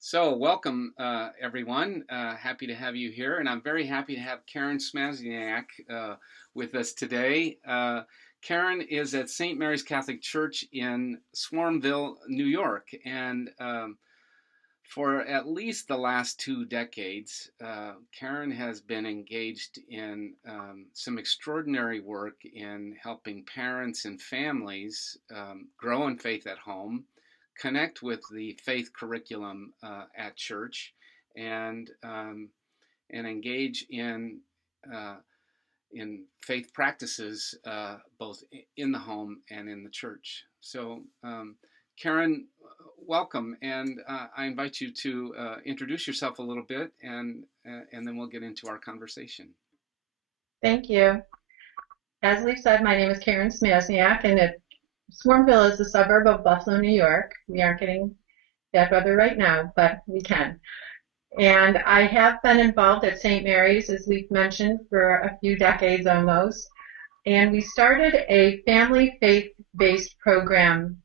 So, welcome everyone. Happy to have you here, and I'm very happy to have Karen Smazniak with us today. Karen is at St. Mary's Catholic Church in Swarmville, New York, and for at least the last 2 decades, Karen has been engaged in some extraordinary work in helping parents and families grow in faith at home, connect with the faith curriculum at church, and engage uh, in faith practices both in the home and in the church. So, Karen, welcome, and I invite you to introduce yourself a little bit, and then we'll get into our conversation. Thank you. As Lee said, my name is Karen Smazniak, and Swarmville is a suburb of Buffalo, New York. We aren't getting bad weather right now, but we can. And I have been involved at St. Mary's, as we've mentioned, for a few decades almost. And we started a family faith-based program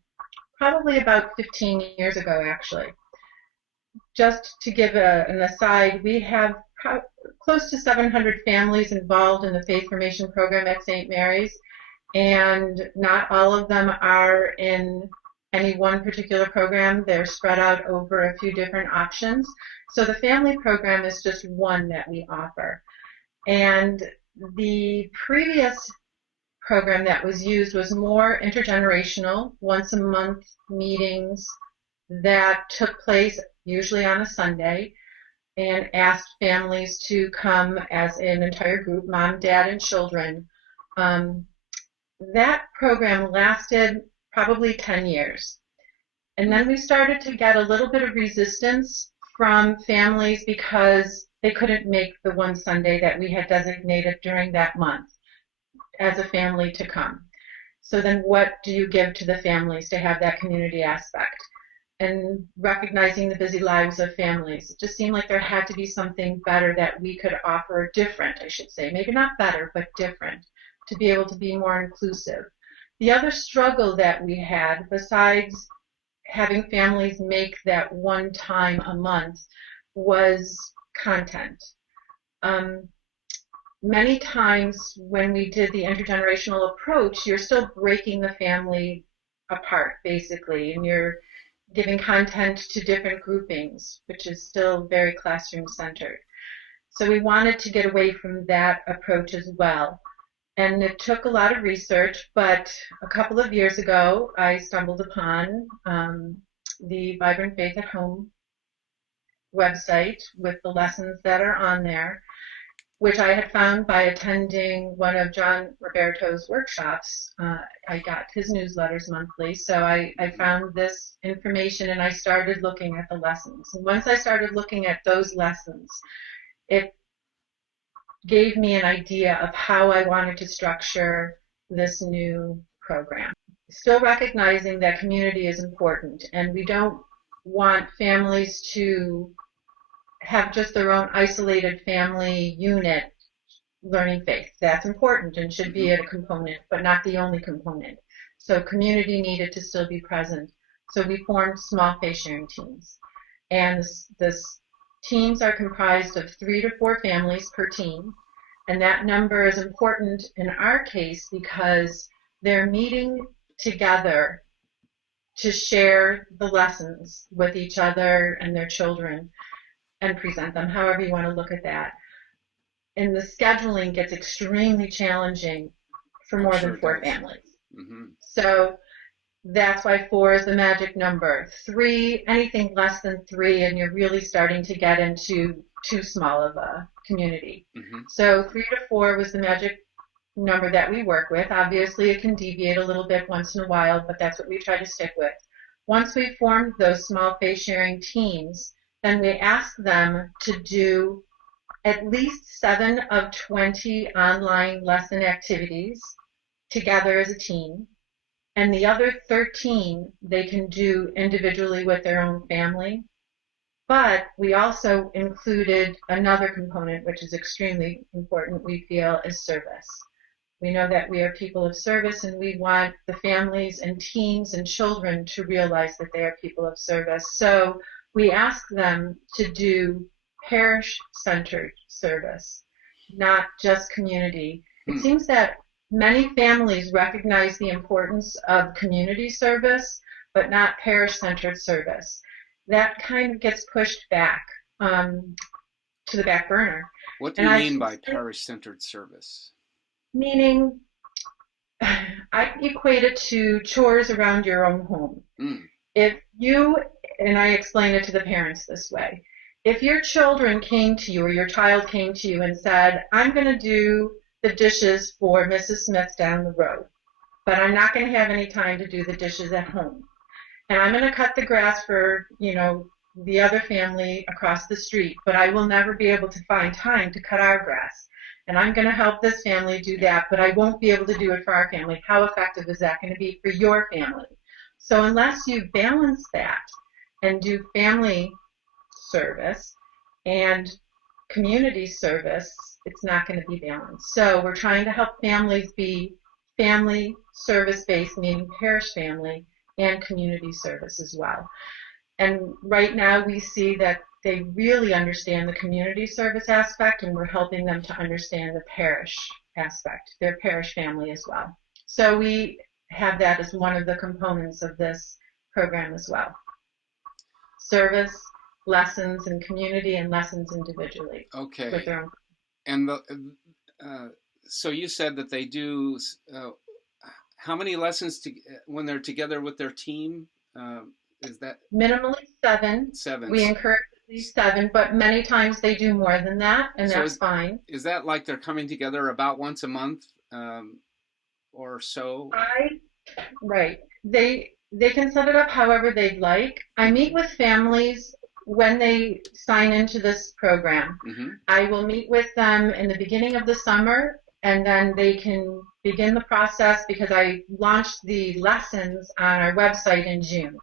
probably about 15 years ago, actually. Just to give an aside, we have close to 700 families involved in the faith formation program at St. Mary's, and not all of them are in any one particular program. They're spread out over a few different options. So the family program is just one that we offer. And the previous program that was used was more intergenerational, once a month meetings that took place usually on a Sunday, and asked families to come as an entire group, mom, dad, and children. Um, that program lasted probably 10 years. And then we started to get a little bit of resistance from families because they couldn't make the one Sunday that we had designated during that month as a family to come. So then what do you give to the families to have that community aspect? And recognizing the busy lives of families, it just seemed like there had to be something better that we could offer, different, I should say, maybe not better, but different, to be able to be more inclusive. The other struggle that we had, besides having families make that one time a month, was content. Um, Many times when we did the intergenerational approach, you're still breaking the family apart, basically, and you're giving content to different groupings, which is still very classroom centered. So we wanted to get away from that approach as well. And it took a lot of research, but a couple of years ago, I stumbled upon the Vibrant Faith at Home website with the lessons that are on there, which I had found by attending one of John Roberto's workshops. I got his newsletters monthly, so I found this information and I started looking at the lessons. And once I started looking at those lessons, it gave me an idea of how I wanted to structure this new program. Still recognizing that community is important, and we don't want families to have just their own isolated family unit learning faith. That's important and should be a component, but not the only component. So community needed to still be present. So we formed small faith sharing teams. And this teams are comprised of 3 to 4 families per team. And that number is important in our case because they're meeting together to share the lessons with each other and their children and present them, however you want to look at that. And the scheduling gets extremely challenging for more than 4 families. Mm-hmm. So that's why 4 is the magic number. 3, anything less than 3, and you're really starting to get into too small of a community. Mm-hmm. So 3 to 4 was the magic number that we work with. Obviously, it can deviate a little bit once in a while, but that's what we try to stick with. Once we formed those small faith sharing teams, then we ask them to do at least 7 of 20 online lesson activities together as a team. And the other 13 they can do individually with their own family. But we also included another component, which is extremely important, we feel, is service. We know that we are people of service, and we want the families and teens and children to realize that they are people of service. So we ask them to do parish-centered service, not just community. It seems that many families recognize the importance of community service, but not parish-centered service. That kind of gets pushed back to the back burner. What do you mean by parish-centered service? Meaning, I equate it to chores around your own home. If you, and I explain it to the parents this way, if your children came to you or your child came to you and said, I'm going to do the dishes for Mrs. Smith down the road, but I'm not going to have any time to do the dishes at home. And I'm going to cut the grass for, the other family across the street, but I will never be able to find time to cut our grass. And I'm going to help this family do that, but I won't be able to do it for our family. How effective is that going to be for your family? So unless you balance that and do family service and community service, it's not going to be balanced. So we're trying to help families be family service-based, meaning parish family, and community service as well. And right now we see that they really understand the community service aspect, and we're helping them to understand the parish aspect, their parish family as well. So we have that as one of the components of this program as well. Service, lessons in community, and lessons individually. Okay. With their own. And so you said that they do, how many lessons when they're together with their team? Is that? Minimally 7. 7. We encourage at least 7, but many times they do more than that, and so that's fine. Is that like they're coming together about once a month or so? Right. They can set it up however they'd like. I meet with families when they sign into this program. I will meet with them in the beginning of the summer, and then they can begin the process because I launched the lessons on our website in June.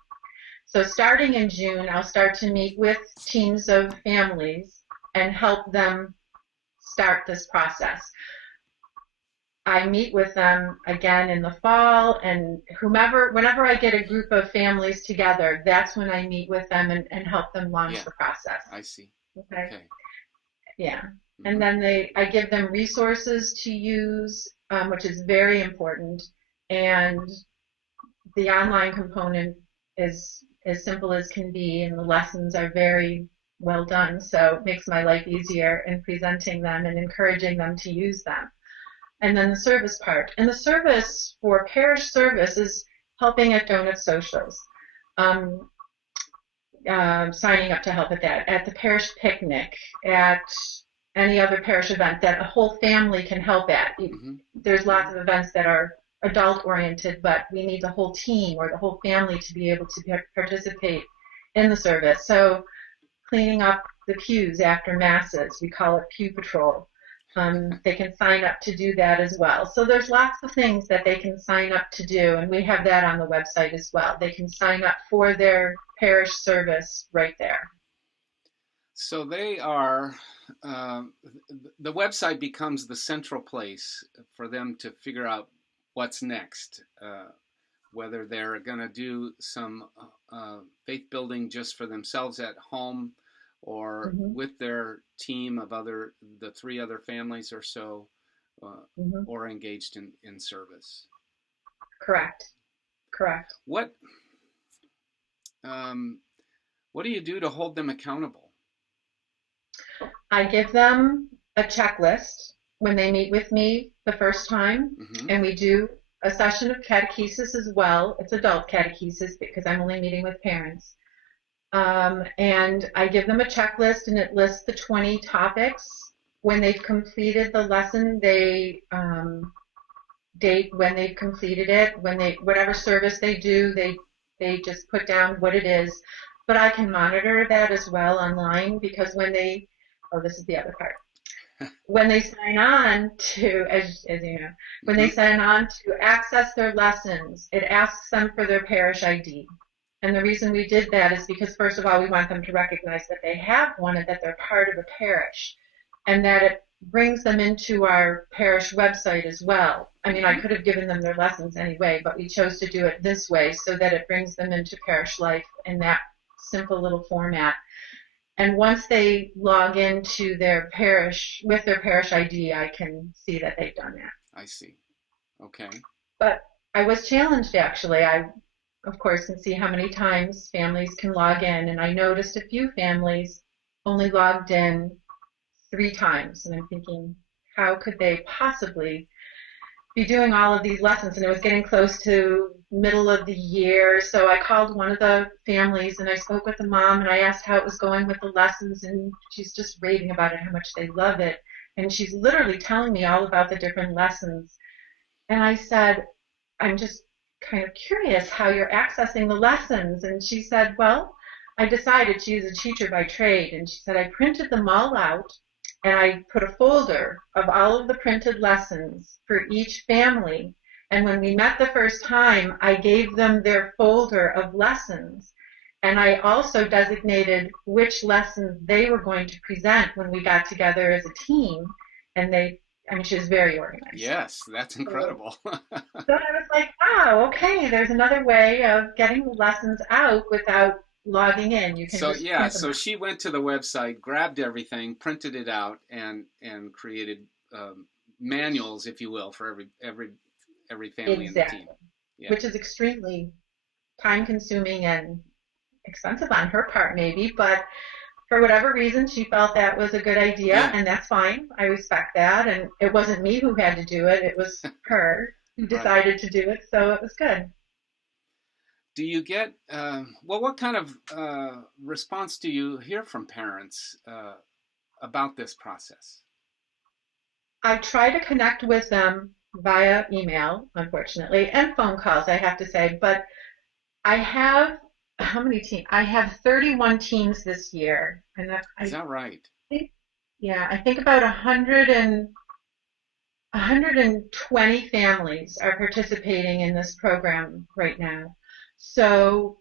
So starting in June, I'll start to meet with teams of families and help them start this process. I meet with them again in the fall, and whenever I get a group of families together, that's when I meet with them and help them launch the process. I see. Okay. Yeah. And then I give them resources to use, which is very important, and the online component is as simple as can be, and the lessons are very well done, so it makes my life easier in presenting them and encouraging them to use them. And then the service part. And the service for parish service is helping at Donut Socials, signing up to help at that, at the parish picnic, at any other parish event that a whole family can help at. There's lots of events that are adult-oriented, but we need the whole team or the whole family to be able to participate in the service. So cleaning up the pews after masses, we call it pew patrol. They can sign up to do that as well. So there's lots of things that they can sign up to do, and we have that on the website as well. They can sign up for their parish service right there. So they are, the website becomes the central place for them to figure out what's next, whether they're going to do some faith building just for themselves at home or with their team of the 3 other families or so, or engaged in service. Correct. What do you do to hold them accountable? I give them a checklist when they meet with me the first time, and we do a session of catechesis as well. It's adult catechesis because I'm only meeting with parents. And I give them a checklist, and it lists the 20 topics. When they've completed the lesson, they date when they've completed it. Whatever service they do, they just put down what it is. But I can monitor that as well online because this is the other part. When they sign on to, as you know, when they sign on to access their lessons, it asks them for their parish ID. And the reason we did that is because, first of all, we want them to recognize that they have one and that they're part of a parish, and that it brings them into our parish website as well. I mean, I could have given them their lessons anyway, but we chose to do it this way so that it brings them into parish life in that simple little format. And once they log into their parish with their parish ID, I can see that they've done that. I see. Okay. But I was challenged actually. I, of course, can see how many times families can log in, and I noticed a few families only logged in 3 times, and I'm thinking, how could they possibly be doing all of these lessons? And it was getting close to middle of the year, so I called one of the families and I spoke with the mom and I asked how it was going with the lessons, and she's just raving about it, how much they love it, and she's literally telling me all about the different lessons. And I said, I'm just kind of curious how you're accessing the lessons. And she said, well, I decided, she is a teacher by trade, and she said, I printed them all out and I put a folder of all of the printed lessons for each family. And when we met the first time, I gave them their folder of lessons. And I also designated which lessons they were going to present when we got together as a team. And I mean, she was very organized. Yes, that's incredible. So I was like, wow, okay, there's another way of getting the lessons out without logging in. You can So just yeah, print them so out. she went to the website, grabbed everything, printed it out, and created manuals, if you will, for every family in the team. Exactly. Yeah. Which is extremely time consuming and expensive on her part, maybe, but for whatever reason, she felt that was a good idea, Yeah. and that's fine. I respect that. And it wasn't me who had to do it, it was her who Right. decided to do it, so it was good. Do you get well? What kind of response do you hear from parents about this process? I try to connect with them via email, unfortunately, and phone calls, I have to say, but I have how many teams? I have 31 teams this year, and Is I that right? think, yeah, I think about 120 families are participating in this program right now. So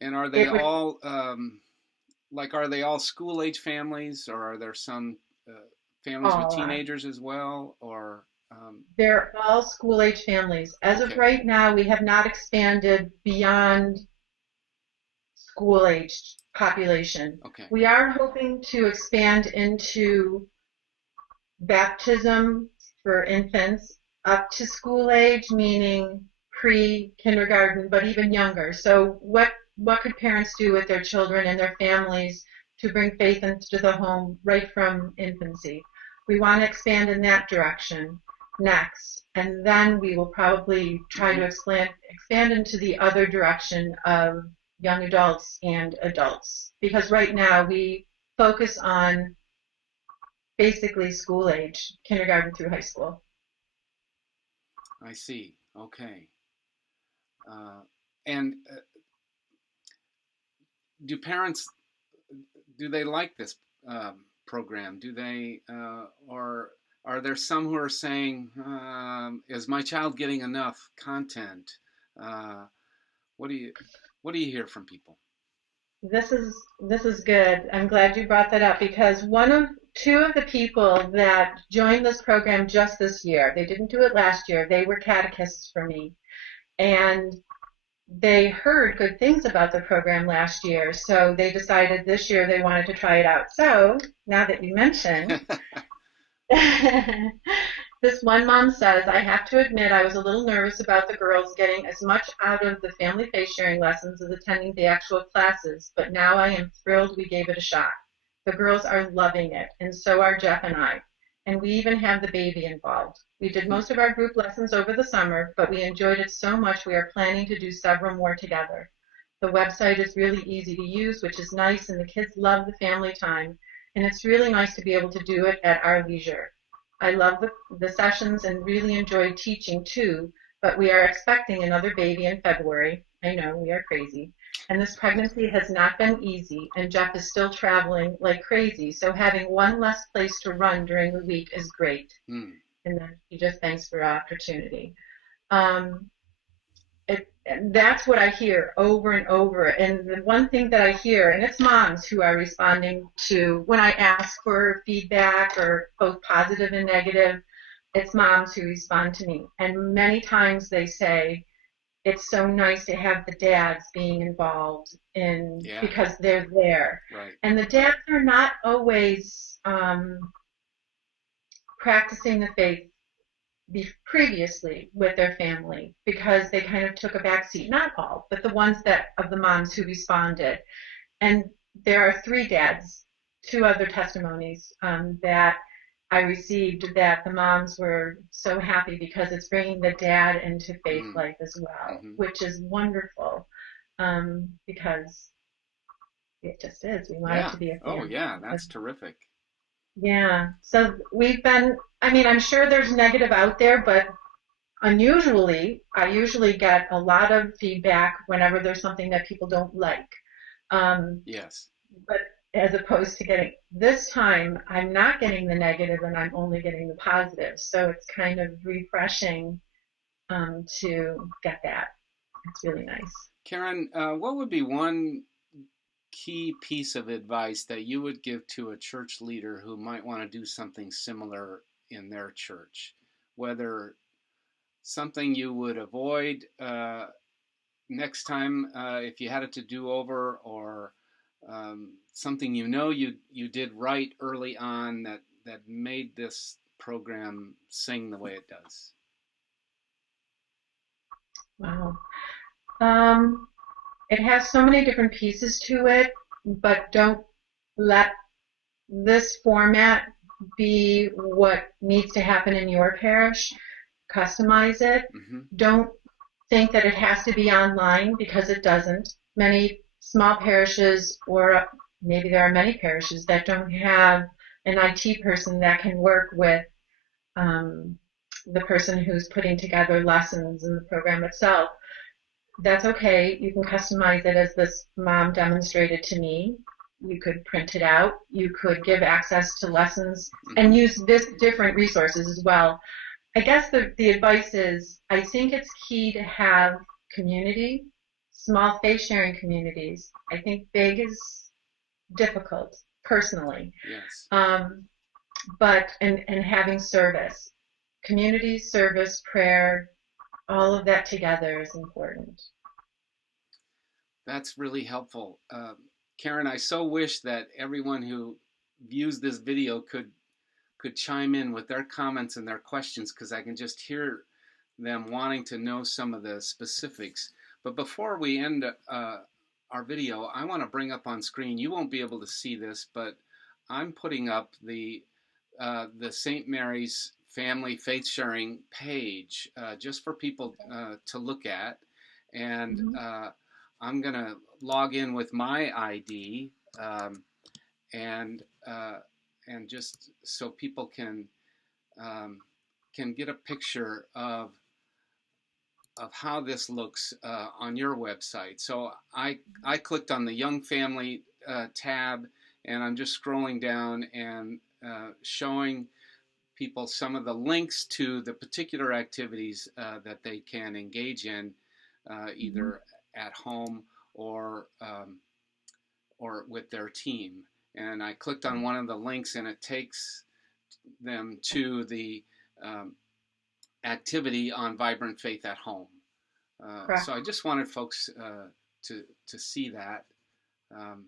And are they it would, all like are they all school age families, or are there some families with all teenagers as well, or they're all school age families. As of okay, right now, we have not expanded beyond school age population. okay, We are hoping to expand into baptism for infants up to school age, meaning pre-kindergarten, but even younger. So what could parents do with their children and their families to bring faith into the home right from infancy? We want to expand in that direction next, and then we will probably try hmm, to expand into the other direction of young adults and adults, because right now we focus on basically school age, kindergarten through high school. I see. Okay, uh, and do parents do they like this program? Do they or are there some who are saying, "Is my child getting enough content?" Uh, what do you what do you hear from people? This is good. I'm glad you brought that up because two of the people that joined this program just this year, they didn't do it last year. They were catechists for me, and they heard good things about the program last year, so they decided this year they wanted to try it out. So now that you mention, this one mom says, I have to admit I was a little nervous about the girls getting as much out of the family faith sharing lessons as attending the actual classes, but now I am thrilled we gave it a shot. The girls are loving it, and so are Jeff and I. And we even have the baby involved. We did most of our group lessons over the summer, but we enjoyed it so much we are planning to do several more together. The website is really easy to use, which is nice, and the kids love the family time, and it's really nice to be able to do it at our leisure. I love the sessions and really enjoyed teaching too, but we are expecting another baby in February. I know, we are crazy. And this pregnancy has not been easy, and Jeff is still traveling like crazy, so having one less place to run during the week is great. Hmm. And then he just thanks for the opportunity. Um, and that's what I hear over and over. And the one thing that I hear, and it's moms who are responding to when I ask for feedback or both positive and negative, it's moms who respond to me. And many times they say, it's so nice to have the dads being involved in Yeah, because they're there. right. And the dads are not always practicing the faith previously with their family because they kind of took a back seat. Not all, but the ones that of the moms who responded. And there are three dads, two other testimonies that I received that the moms were so happy because it's bringing the dad into faith Mm, life as well, hmm. which is wonderful because it just is. We want it Yeah. to be a Oh, family. yeah, that's terrific. Yeah. So we've been, I mean, I'm sure there's negative out there, but unusually, I usually get a lot of feedback whenever there's something that people don't like. Um, Yes. but as opposed to getting this time, I'm not getting the negative and I'm only getting the positive. So it's kind of refreshing to get that. It's really nice. Karen, what would be one key piece of advice that you would give to a church leader who might want to do something similar in their church? Whether something you would avoid next time if you had it to do over, or something you did right early on that made this program sing the way it does. Wow. Um, it has so many different pieces to it, but don't let this format be what needs to happen in your parish. Customize it. Hmm. Don't think that it has to be online because it doesn't. Many small parishes, or maybe there are many parishes that don't have an IT person that can work with um, the person who's putting together lessons in the program itself. That's okay. You can customize it as this mom demonstrated to me. You could print it out. You could give access to lessons Hmm. and use this different resources as well. I guess the advice is I think it's key to have community, small faith sharing communities. I think big is difficult personally, Yes. um, but and having service, community service, prayer, all of that together is important. That's really helpful. Karen, I so wish that everyone who views this video could chime in with their comments and their questions, because I can just hear them wanting to know some of the specifics. But before we end our video, I want to bring up on screen, you won't be able to see this, but I'm putting up the St. Mary's Family Faith Sharing page just for people to look at. And Mm-hmm. I'm going to log in with my ID um, and uh, and just so people um, can get a picture of how this looks on your website. So I clicked on the Young Family tab, and I'm just scrolling down and showing people some of the links to the particular activities that they can engage in, Mm-hmm. either at home or or with their team. And I clicked on one of the links, and it takes them to the um, activity on Vibrant Faith at Home. So Correct. I just wanted folks to see that. Um,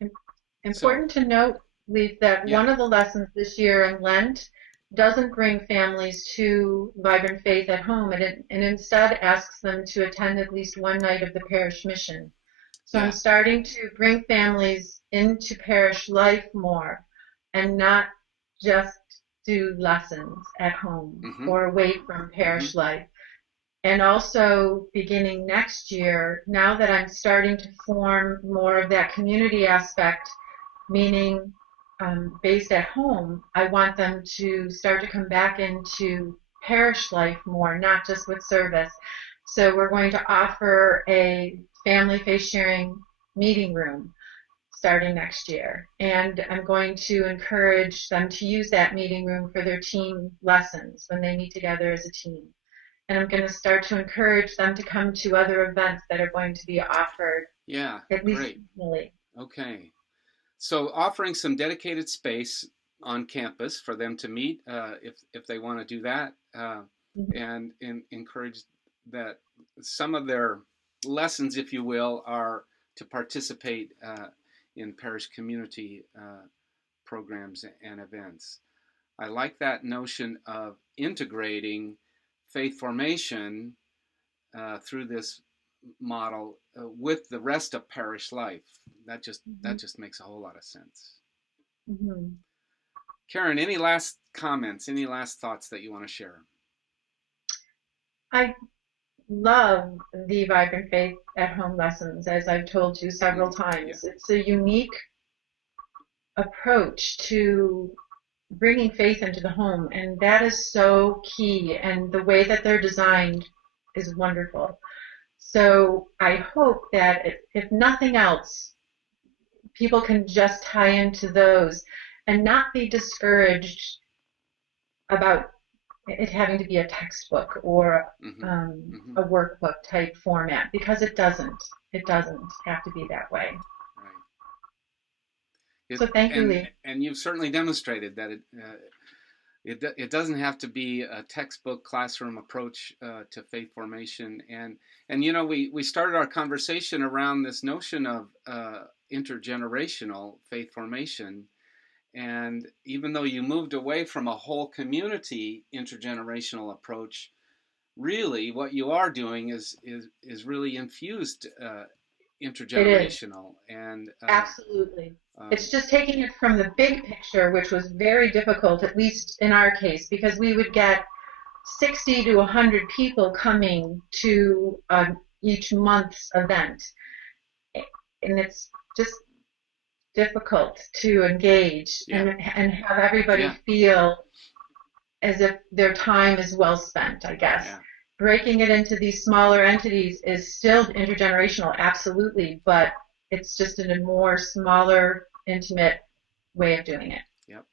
so Important to note, Leith, that yeah, one of the lessons this year in Lent doesn't bring families to Vibrant Faith at Home, and instead asks them to attend at least one night of the parish mission. So I'm yeah. starting to bring families into parish life more and not just do lessons at home Hmm. or away from Hmm. parish life. And also beginning next year, now that I'm starting to form more of that community aspect, meaning based at home, I want them to start to come back into parish life more, not just with service. So we're going to offer a family faith sharing meeting room starting next year. And I'm going to encourage them to use that meeting room for their team lessons when they meet together as a team. And I'm going to start to encourage them to come to other events that are going to be offered, Yeah, at least great. seasonally. Okay. So offering some dedicated space on campus for them to meet if they want to do that, Mhm. and encourage that some of their lessons, if you will, are to participate in parish community programs and events. I like that notion of integrating faith formation through this model with the rest of parish life. That just makes a whole lot of sense. Mm-hmm. Karen, any last comments? Any last thoughts that you want to share? I love the Vibrant Faith at Home lessons, as I've told you several Yeah. times. It's a unique approach to bringing faith into the home, and that is so key. And the way that they're designed is wonderful. So I hope that if nothing else, people can just tie into those and not be discouraged about it having to be a textbook or a workbook type format, because it doesn't. It doesn't have to be that way. Right. So thank you, Lee. And you've certainly demonstrated that it doesn't have to be a textbook classroom approach to faith formation. And you know, we started our conversation around this notion of intergenerational faith formation. And even though you moved away from a whole community intergenerational approach, really what you are doing is really infused intergenerational. And absolutely. It's just taking it from the big picture, which was very difficult, at least in our case, because we would get 60 to 100 people coming to each month's event. And it's just difficult to engage and have everybody feel as if their time is well spent, I guess. Yeah. Breaking it into these smaller entities is still intergenerational, absolutely, but it's just in a more smaller, intimate way of doing it. Yep.